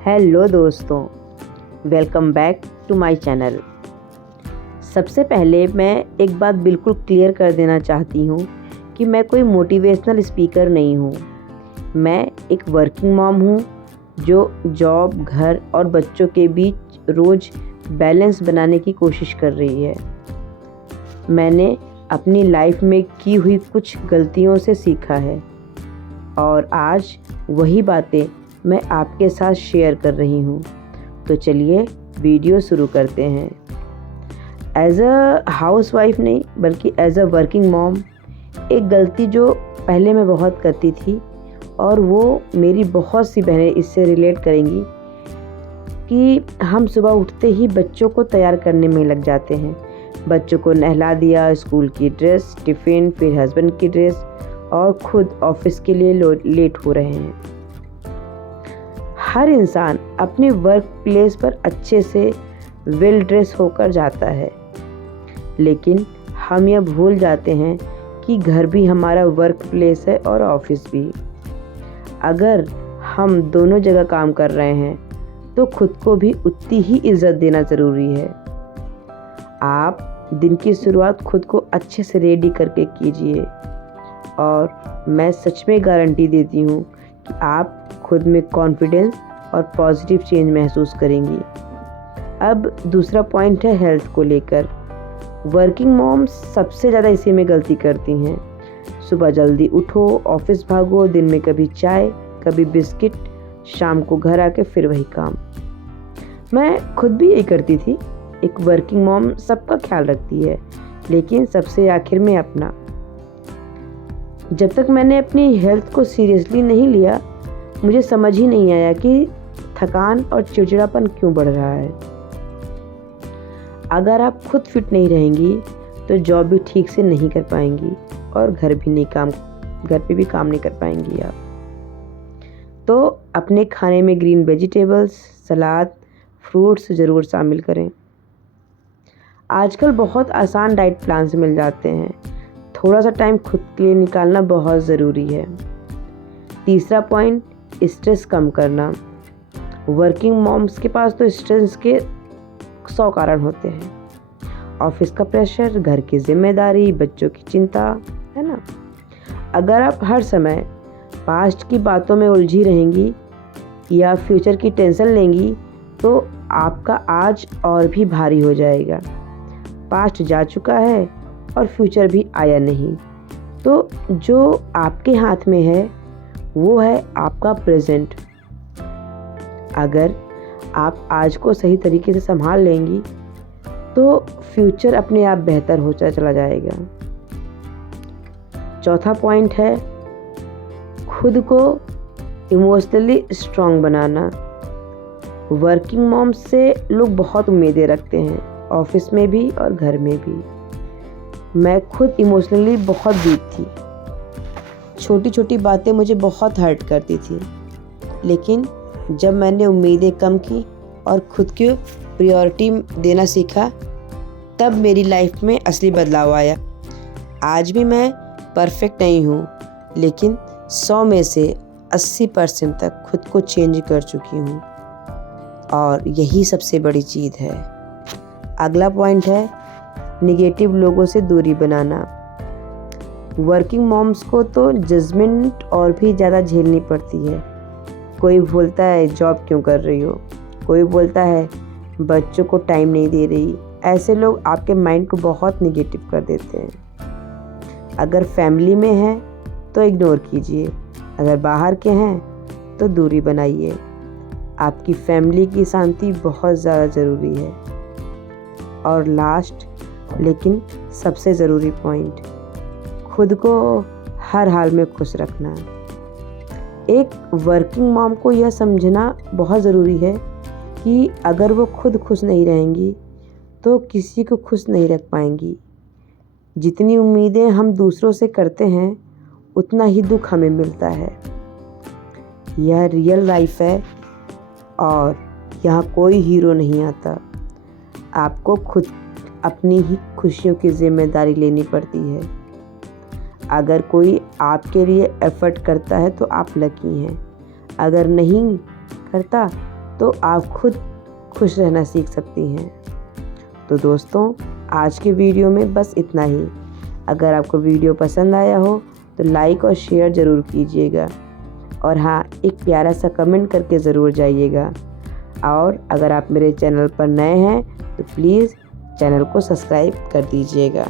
Hello दोस्तों, welcome back to my channel. सबसे पहले मैं एक बात बिल्कुल क्लियर कर देना चाहती हूँ कि मैं कोई मोटिवेशनल स्पीकर नहीं हूँ। मैं एक वर्किंग मॉम हूँ जो जॉब, घर और बच्चों के बीच रोज़ बैलेंस बनाने की कोशिश कर रही है। मैंने अपनी लाइफ में की हुई कुछ गलतियों से सीखा है और आज वही बातें मैं आपके साथ शेयर कर रही हूँ। तो चलिए वीडियो शुरू करते हैं। एज अ हाउस वाइफ नहीं बल्कि एज अ वर्किंग मॉम, एक गलती जो पहले मैं बहुत करती थी और वो मेरी बहुत सी बहनें इससे रिलेट करेंगी कि हम सुबह उठते ही बच्चों को तैयार करने में लग जाते हैं। बच्चों को नहला दिया, स्कूल की ड्रेस, टिफ़िन, फिर हस्बैंड की ड्रेस और खुद ऑफिस के लिए लेट हो रहे हैं। हर इंसान अपने वर्क प्लेस पर अच्छे से वेल ड्रेस होकर जाता है, लेकिन हम यह भूल जाते हैं कि घर भी हमारा वर्क प्लेस है और ऑफिस भी। अगर हम दोनों जगह काम कर रहे हैं तो खुद को भी उतनी ही इज्जत देना ज़रूरी है। आप दिन की शुरुआत खुद को अच्छे से रेडी करके कीजिए और मैं सच में गारंटी देती हूँ कि आप खुद में कॉन्फिडेंस और पॉजिटिव चेंज महसूस करेंगी। अब दूसरा पॉइंट है हेल्थ को लेकर। वर्किंग मॉम्स सबसे ज़्यादा इसी में गलती करती हैं। सुबह जल्दी उठो, ऑफिस भागो, दिन में कभी चाय, कभी बिस्किट, शाम को घर आके फिर वही काम। मैं खुद भी यही करती थी। एक वर्किंग मॉम सबका ख्याल रखती है, लेकिन सबसे आखिर में अपना। जब तक मैंने अपनी हेल्थ को सीरियसली नहीं लिया, मुझे समझ ही नहीं आया कि थकान और चिड़चिड़ापन क्यों बढ़ रहा है। अगर आप खुद फिट नहीं रहेंगी तो जॉब भी ठीक से नहीं कर पाएंगी और घर पे भी काम नहीं कर पाएंगी आप। तो अपने खाने में ग्रीन वेजिटेबल्स, सलाद, फ्रूट्स ज़रूर शामिल करें। आजकल बहुत आसान डाइट प्लान्स मिल जाते हैं। थोड़ा सा टाइम खुद के लिए निकालना बहुत ज़रूरी है। तीसरा पॉइंट, स्ट्रेस कम करना। वर्किंग मॉम्स के पास तो स्ट्रेस के 100 कारण होते हैं। ऑफिस का प्रेशर, घर की जिम्मेदारी, बच्चों की चिंता, है ना। अगर आप हर समय पास्ट की बातों में उलझी रहेंगी या फ्यूचर की टेंशन लेंगी तो आपका आज और भी भारी हो जाएगा। पास्ट जा चुका है और फ्यूचर भी आया नहीं, तो जो आपके हाथ में है वो है आपका प्रेजेंट। अगर आप आज को सही तरीके से संभाल लेंगी तो फ्यूचर अपने आप बेहतर होता चला जाएगा। चौथा पॉइंट है खुद को इमोशनली स्ट्रांग बनाना। वर्किंग मॉम्स से लोग बहुत उम्मीदें रखते हैं, ऑफिस में भी और घर में भी। मैं खुद इमोशनली बहुत वीक थी। छोटी छोटी बातें मुझे बहुत हर्ट करती थी, लेकिन जब मैंने उम्मीदें कम की और खुद को प्रायोरिटी देना सीखा, तब मेरी लाइफ में असली बदलाव आया। आज भी मैं परफेक्ट नहीं हूँ, लेकिन 100 में से 80% तक खुद को चेंज कर चुकी हूँ और यही सबसे बड़ी चीज़ है। अगला पॉइंट है निगेटिव लोगों से दूरी बनाना। वर्किंग मॉम्स को तो जजमेंट और भी ज़्यादा झेलनी पड़ती है। कोई बोलता है जॉब क्यों कर रही हो, कोई बोलता है बच्चों को टाइम नहीं दे रही। ऐसे लोग आपके माइंड को बहुत निगेटिव कर देते हैं। अगर फैमिली में हैं तो इग्नोर कीजिए, अगर बाहर के हैं तो दूरी बनाइए। आपकी फैमिली की शांति बहुत ज़्यादा ज़रूरी है। और लास्ट लेकिन सबसे ज़रूरी पॉइंट, खुद को हर हाल में खुश रखना। एक वर्किंग मॉम को यह समझना बहुत ज़रूरी है कि अगर वो खुद खुश नहीं रहेंगी तो किसी को खुश नहीं रख पाएंगी। जितनी उम्मीदें हम दूसरों से करते हैं उतना ही दुख हमें मिलता है। यह रियल लाइफ है और यहाँ कोई हीरो नहीं आता। आपको खुद अपनी ही खुशियों की जिम्मेदारी लेनी पड़ती है। अगर कोई आपके लिए एफर्ट करता है तो आप लकी हैं, अगर नहीं करता तो आप खुद खुश रहना सीख सकती हैं। तो दोस्तों, आज के वीडियो में बस इतना ही। अगर आपको वीडियो पसंद आया हो तो लाइक और शेयर ज़रूर कीजिएगा, और हाँ, एक प्यारा सा कमेंट करके ज़रूर जाइएगा। और अगर आप मेरे चैनल पर नए हैं तो प्लीज़ चैनल को सब्सक्राइब कर दीजिएगा।